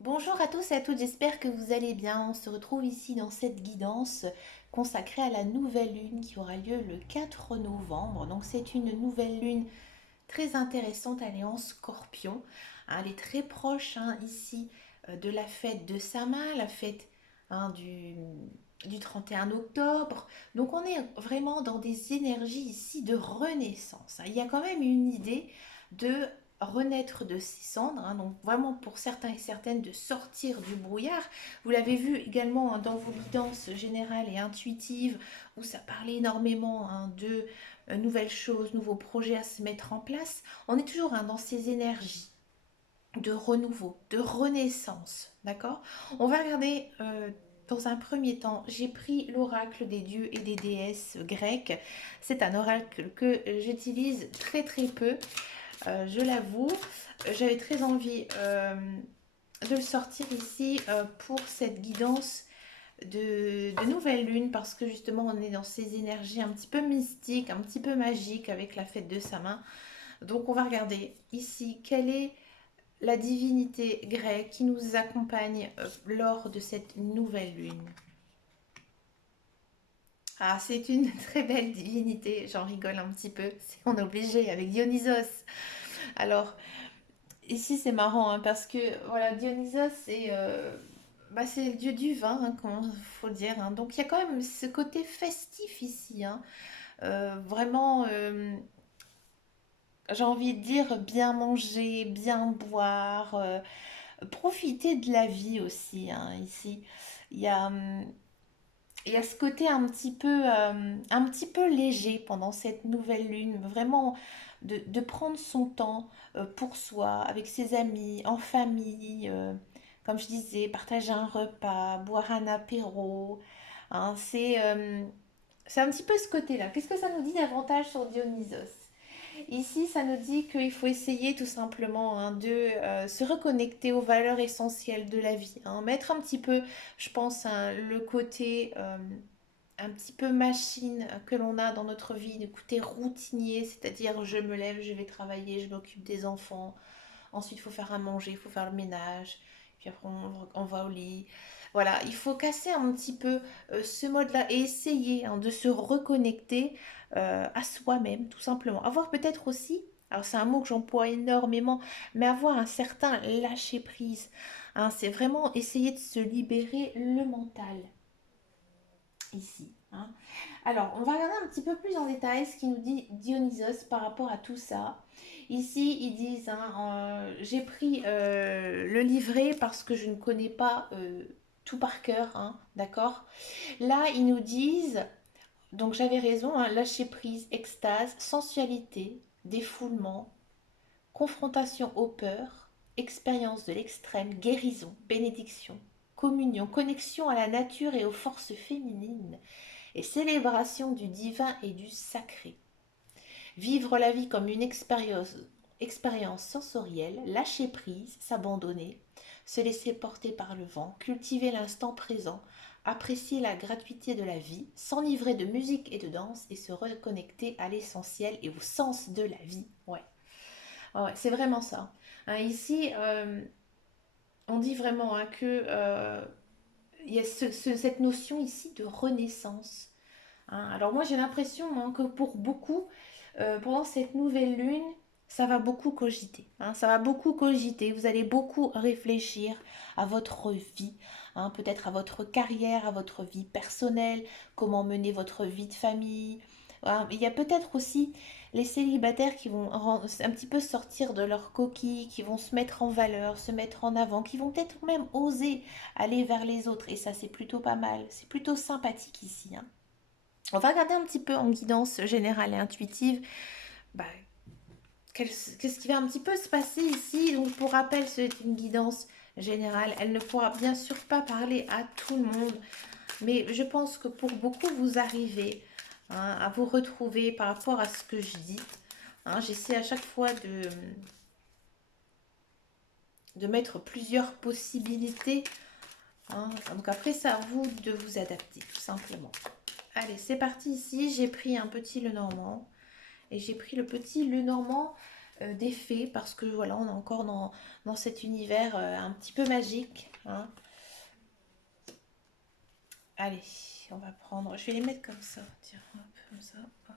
Bonjour à tous et à toutes, j'espère que vous allez bien. On se retrouve ici dans cette guidance consacrée à la nouvelle lune qui aura lieu le 4 novembre. Donc c'est une nouvelle lune très intéressante, elle est en Scorpion. Elle est très proche ici de la fête de Sama, la fête du 31 octobre. Donc on est vraiment dans des énergies ici de renaissance. Il y a quand même une idée de renaître de ses cendres, donc vraiment pour certains et certaines de sortir du brouillard. Vous l'avez vu également dans vos guidances générales et intuitives où ça parlait énormément de nouvelles choses, nouveaux projets à se mettre en place. On est toujours dans ces énergies de renouveau, de renaissance, d'accord. On va regarder dans un premier temps, j'ai pris l'oracle des dieux et des déesses grecs. C'est un oracle que j'utilise très très peu, je l'avoue. J'avais très envie de le sortir ici pour cette guidance de nouvelle lune parce que justement on est dans ces énergies un petit peu mystiques, un petit peu magiques avec la fête de sa main. Donc on va regarder ici quelle est la divinité grecque qui nous accompagne lors de cette nouvelle lune. Ah, c'est une très belle divinité, j'en rigole un petit peu, on est obligé avec Dionysos. Alors, ici c'est marrant parce que voilà, Dionysos c'est le dieu du vin, il faut dire. Donc il y a quand même ce côté festif ici. Vraiment, j'ai envie de dire bien manger, bien boire, profiter de la vie aussi. Ici, il y a, hum, il y a ce côté un petit peu léger pendant cette nouvelle lune. Vraiment de prendre son temps pour soi, avec ses amis, en famille. Comme je disais, partager un repas, boire un apéro. C'est un petit peu ce côté-là. Qu'est-ce que ça nous dit davantage sur Dionysos? Ici, ça nous dit qu'il faut essayer tout simplement de se reconnecter aux valeurs essentielles de la vie. Mettre un petit peu, je pense, le côté un petit peu machine que l'on a dans notre vie, le côté routinier, c'est-à-dire je me lève, je vais travailler, je m'occupe des enfants, ensuite il faut faire à manger, il faut faire le ménage, puis après on va au lit. Voilà, il faut casser un petit peu ce mode-là et essayer de se reconnecter à soi-même, tout simplement. Avoir peut-être aussi, alors c'est un mot que j'emploie énormément, mais avoir un certain lâcher-prise. C'est vraiment essayer de se libérer le mental ici. Alors, on va regarder un petit peu plus en détail ce qu'il nous dit Dionysos par rapport à tout ça. Ici, ils disent, j'ai pris le livret parce que je ne connais pas tout par cœur, d'accord. Là, ils nous disent, donc j'avais raison, lâcher prise, extase, sensualité, défoulement, confrontation aux peurs, expérience de l'extrême, guérison, bénédiction, communion, connexion à la nature et aux forces féminines, et célébration du divin et du sacré. Vivre la vie comme une expérience sensorielle, lâcher prise, s'abandonner, se laisser porter par le vent, cultiver l'instant présent, apprécier la gratuité de la vie, s'enivrer de musique et de danse et se reconnecter à l'essentiel et au sens de la vie. Ouais, ouais, c'est vraiment ça. Ici, on dit vraiment que il y a cette notion ici de renaissance. Alors moi j'ai l'impression que pour beaucoup, pendant cette nouvelle lune, ça va beaucoup cogiter. Ça va beaucoup cogiter. Vous allez beaucoup réfléchir à votre vie, peut-être à votre carrière, à votre vie personnelle, comment mener votre vie de famille. Voilà. Il y a peut-être aussi les célibataires qui vont un petit peu sortir de leur coquille, qui vont se mettre en valeur, se mettre en avant, qui vont peut-être même oser aller vers les autres. Et ça, c'est plutôt pas mal. C'est plutôt sympathique ici. On va regarder un petit peu en guidance générale et intuitive bah, qu'est-ce qui va un petit peu se passer ici. Donc pour rappel, c'est une guidance générale. Elle ne pourra bien sûr pas parler à tout le monde. Mais je pense que pour beaucoup, vous arrivez à vous retrouver par rapport à ce que je dis. J'essaie à chaque fois de mettre plusieurs possibilités. Donc après, c'est à vous de vous adapter, tout simplement. Allez, c'est parti ici. J'ai pris un petit Lenormand. Et j'ai pris le petit Lenormand des fées, parce que voilà, on est encore dans cet univers un petit peu magique, hein. Allez, on va prendre, je vais les mettre comme ça, tiens, hop, comme ça, hop,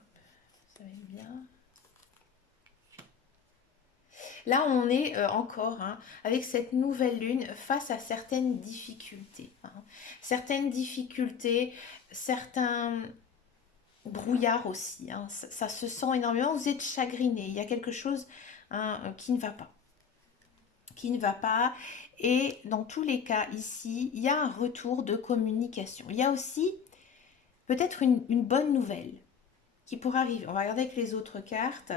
ça va être bien. Là, on est encore hein, avec cette nouvelle lune face à certaines difficultés, hein. Certaines difficultés, certains brouillards aussi, hein. Ça se sent énormément, vous êtes chagriné, il y a quelque chose hein, qui ne va pas. Qui ne va pas. Et dans tous les cas, ici, il y a un retour de communication. Il y a aussi peut-être une bonne nouvelle qui pourra arriver. On va regarder avec les autres cartes.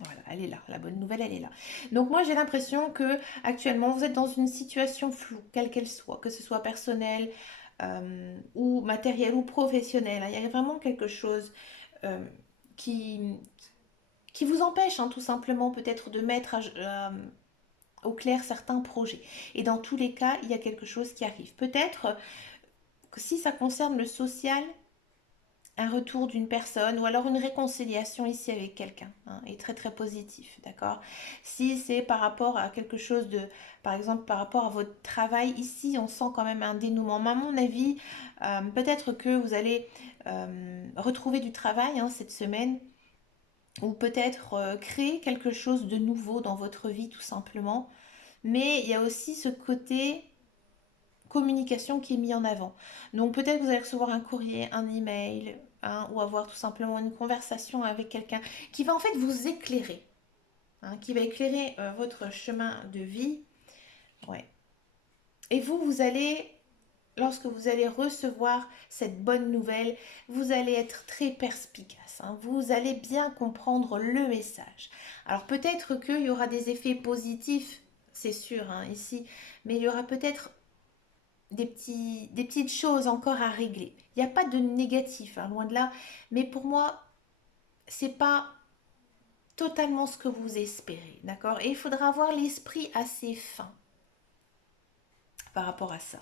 Voilà, elle est là, la bonne nouvelle, elle est là. Donc moi j'ai l'impression que actuellement vous êtes dans une situation floue, quelle qu'elle soit, que ce soit personnelle ou matérielle ou professionnelle. Il y a vraiment quelque chose euh, qui, qui vous empêche hein, tout simplement peut-être de mettre au clair certains projets. Et dans tous les cas, il y a quelque chose qui arrive. Peut-être que si ça concerne le social, un retour d'une personne ou alors une réconciliation ici avec quelqu'un hein, est très très positif, d'accord. Si c'est par rapport à quelque chose de, par exemple par rapport à votre travail, ici on sent quand même un dénouement. Mais à mon avis, peut-être que vous allez retrouver du travail hein, cette semaine ou peut-être créer quelque chose de nouveau dans votre vie tout simplement. Mais il y a aussi ce côté communication qui est mis en avant. Donc peut-être que vous allez recevoir un courrier, un email, hein, ou avoir tout simplement une conversation avec quelqu'un qui va en fait vous éclairer, hein, qui va éclairer votre chemin de vie. Ouais. Et vous, vous allez, lorsque vous allez recevoir cette bonne nouvelle, vous allez être très perspicace, hein. Vous allez bien comprendre le message. Alors peut-être qu'il y aura des effets positifs, c'est sûr, hein, ici, mais il y aura peut-être des petites choses encore à régler. Il n'y a pas de négatif, hein, loin de là. Mais pour moi, c'est pas totalement ce que vous espérez, d'accord. Et il faudra avoir l'esprit assez fin par rapport à ça.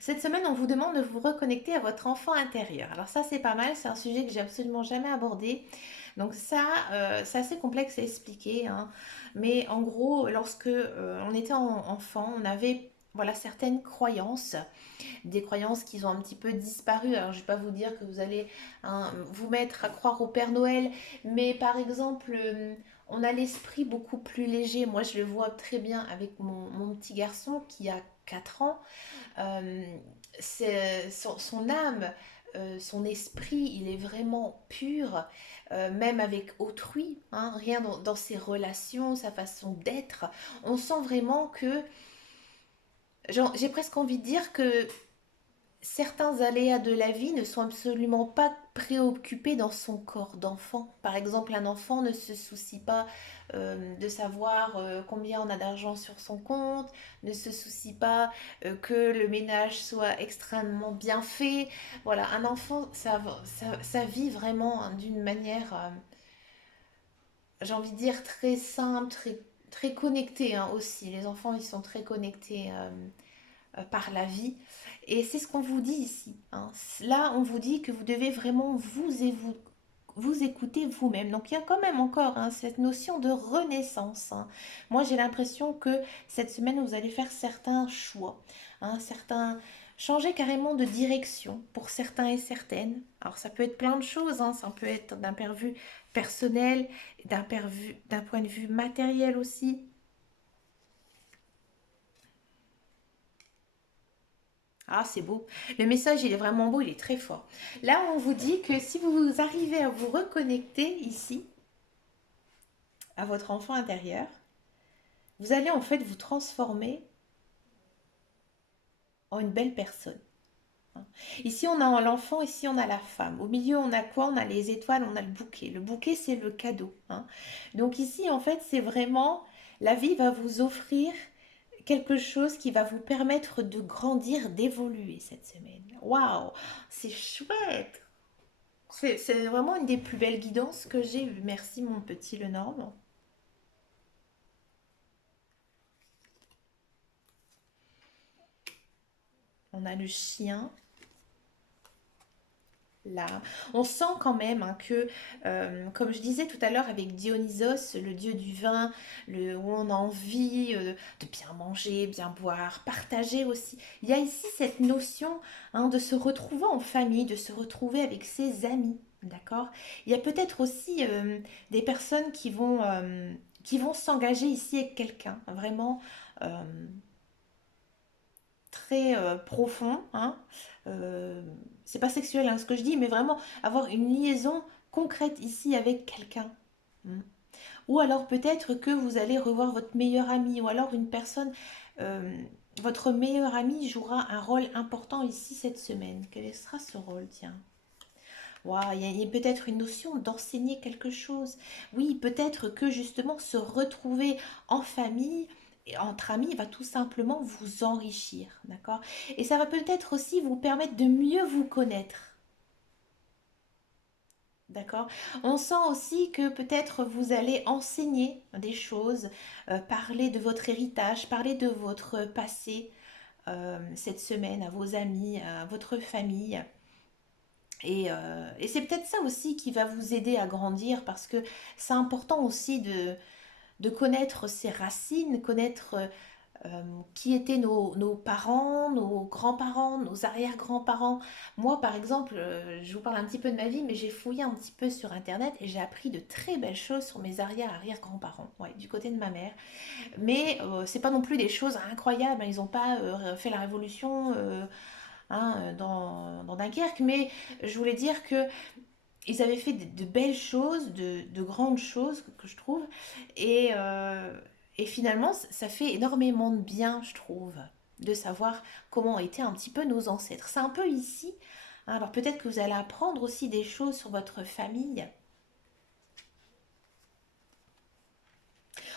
Cette semaine, on vous demande de vous reconnecter à votre enfant intérieur. Alors ça, c'est pas mal. C'est un sujet que j'ai absolument jamais abordé. Donc ça, c'est assez complexe à expliquer, hein. Mais en gros, lorsque on était enfant, on avait voilà certaines croyances, des croyances qui ont un petit peu disparu. Alors je vais pas vous dire que vous allez hein, vous mettre à croire au Père Noël, mais par exemple, on a l'esprit beaucoup plus léger. Moi, je le vois très bien avec mon petit garçon qui a 4 ans. Euh, son âme, son esprit, il est vraiment pur, même avec autrui, hein, rien dans ses relations, sa façon d'être. On sent vraiment que, j'ai presque envie de dire que certains aléas de la vie ne sont absolument pas préoccupés dans son corps d'enfant. Par exemple, un enfant ne se soucie pas de savoir combien on a d'argent sur son compte, ne se soucie pas que le ménage soit extrêmement bien fait. Voilà, un enfant, ça vit vraiment hein, d'une manière, j'ai envie de dire, très simple, très connectée hein, aussi. Les enfants, ils sont très connectés. Par la vie. Et c'est ce qu'on vous dit ici, hein. Là, on vous dit que vous devez vraiment vous écouter vous-même. Donc il y a quand même encore hein, cette notion de renaissance, hein. Moi, j'ai l'impression que cette semaine, vous allez faire certains choix, hein, changer carrément de direction pour certains et certaines. Alors ça peut être plein de choses, hein. Ça peut être d'un point de vue personnel, d'un point de vue matériel aussi. Ah, c'est beau. Le message, il est vraiment beau, il est très fort. Là, on vous dit que si vous arrivez à vous reconnecter ici, à votre enfant intérieur, vous allez en fait vous transformer en une belle personne, hein. Ici, on a l'enfant, ici, on a la femme. Au milieu, on a quoi? On a les étoiles, on a le bouquet. Le bouquet, c'est le cadeau, hein. Donc ici, en fait, c'est vraiment, la vie va vous offrir quelque chose qui va vous permettre de grandir, d'évoluer cette semaine. Waouh, c'est chouette. C'est vraiment une des plus belles guidances que j'ai eues. Merci mon petit Lenormand. On a le chien. là. On sent quand même hein, que, comme je disais tout à l'heure avec Dionysos, le dieu du vin, où on a envie de bien manger, bien boire, partager aussi. Il y a ici cette notion hein, de se retrouver en famille, de se retrouver avec ses amis. D'accord? Il y a peut-être aussi des personnes qui vont s'engager ici avec quelqu'un, vraiment euh, très profond. Hein. Euh, c'est pas sexuel hein, ce que je dis, mais vraiment avoir une liaison concrète ici avec quelqu'un. Mm. Ou alors peut-être que vous allez revoir votre meilleur ami, ou alors une personne, euh, votre meilleur ami jouera un rôle important ici cette semaine. Quel sera ce rôle, tiens? Waouh, il y a peut-être une notion d'enseigner quelque chose. Oui, peut-être que justement se retrouver en famille et entre amis va tout simplement vous enrichir, d'accord? Et ça va peut-être aussi vous permettre de mieux vous connaître. D'accord. On sent aussi que peut-être vous allez enseigner des choses, parler de votre héritage, parler de votre passé cette semaine à vos amis, à votre famille. Et c'est peut-être ça aussi qui va vous aider à grandir parce que c'est important aussi de connaître ses racines, connaître qui étaient nos parents, nos grands-parents, nos arrière-grands-parents. Moi, par exemple, je vous parle un petit peu de ma vie, mais j'ai fouillé un petit peu sur Internet et j'ai appris de très belles choses sur mes arrière-arrière-grands-parents, ouais, du côté de ma mère. Mais c'est pas non plus des choses incroyables, hein. Ils n'ont pas fait la révolution hein, dans Dunkerque, mais je voulais dire que ils avaient fait de belles choses, de grandes choses que je trouve. Et, euh, et finalement, ça fait énormément de bien, je trouve, de savoir comment étaient un petit peu nos ancêtres. C'est un peu ici. Hein, alors peut-être que vous allez apprendre aussi des choses sur votre famille.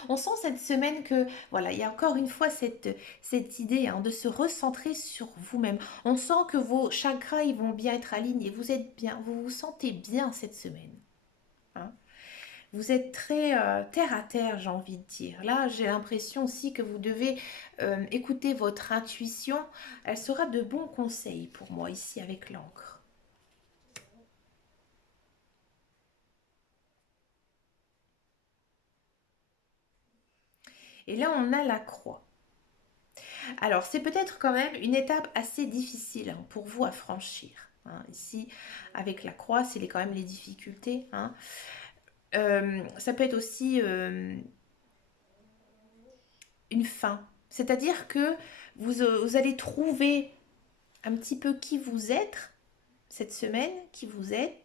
On sent cette semaine que, voilà, il y a encore une fois cette idée hein, de se recentrer sur vous-même. On sent que vos chakras, ils vont bien être alignés. Vous êtes bien, vous vous sentez bien cette semaine. Hein. Vous êtes très terre à terre, j'ai envie de dire. Là, j'ai l'impression aussi que vous devez écouter votre intuition. Elle sera de bons conseils pour moi ici avec l'encre. Et là, on a la croix. Alors, c'est peut-être quand même une étape assez difficile hein, pour vous à franchir. Hein. Ici, avec la croix, c'est quand même les difficultés. Hein. Ça peut être aussi une fin. C'est-à-dire que vous allez trouver un petit peu qui vous êtes cette semaine, qui vous êtes.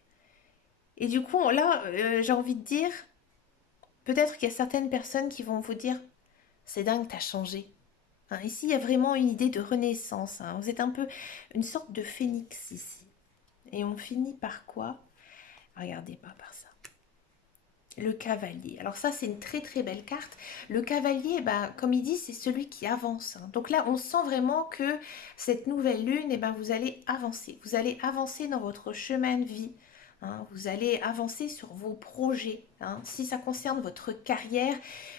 Et du coup, là, j'ai envie de dire, peut-être qu'il y a certaines personnes qui vont vous dire, c'est dingue, t'as changé. Hein, ici, il y a vraiment une idée de renaissance. Hein. Vous êtes un peu une sorte de phénix ici. Et on finit par quoi? Regardez pas par ça. Le cavalier. Alors ça, c'est une très très belle carte. Le cavalier, ben, comme il dit, c'est celui qui avance. Hein. Donc là, on sent vraiment que cette nouvelle lune, eh ben, vous allez avancer. Vous allez avancer dans votre chemin de vie. Hein. Vous allez avancer sur vos projets. Hein. Si ça concerne votre carrière,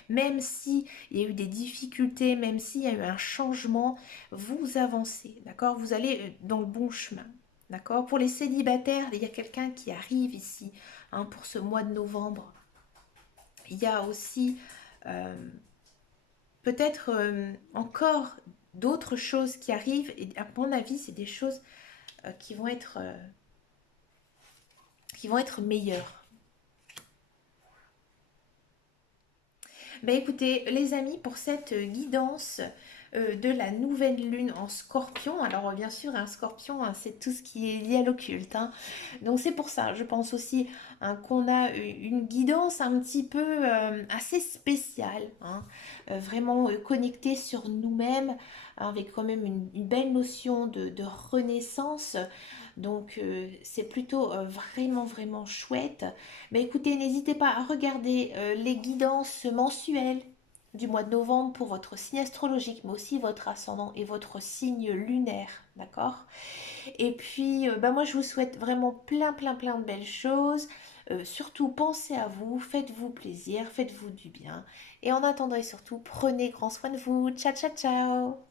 même s'il y a eu des difficultés, même s'il y a eu un changement, vous avancez. D'accord? Vous allez dans le bon chemin. D'accord? Pour les célibataires, il y a quelqu'un qui arrive ici hein, pour ce mois de novembre. Il y a aussi euh, peut-être encore d'autres choses qui arrivent. Et à mon avis, c'est des choses qui vont être meilleures. Ben écoutez, les amis, pour cette guidance de la nouvelle lune en scorpion, alors bien sûr, un scorpion, hein, c'est tout ce qui est lié à l'occulte. Hein. Donc c'est pour ça, je pense aussi hein, qu'on a une guidance un petit peu assez spéciale, hein, vraiment connectée sur nous-mêmes, avec quand même une belle notion de renaissance. Donc c'est plutôt vraiment vraiment chouette. Mais écoutez, n'hésitez pas à regarder les guidances mensuelles du mois de novembre pour votre signe astrologique, mais aussi votre ascendant et votre signe lunaire, d'accord? Et puis, bah moi, je vous souhaite vraiment plein, plein, plein de belles choses. Surtout, pensez à vous, faites-vous plaisir, faites-vous du bien. Et en attendant, et surtout, prenez grand soin de vous. Ciao, ciao, ciao!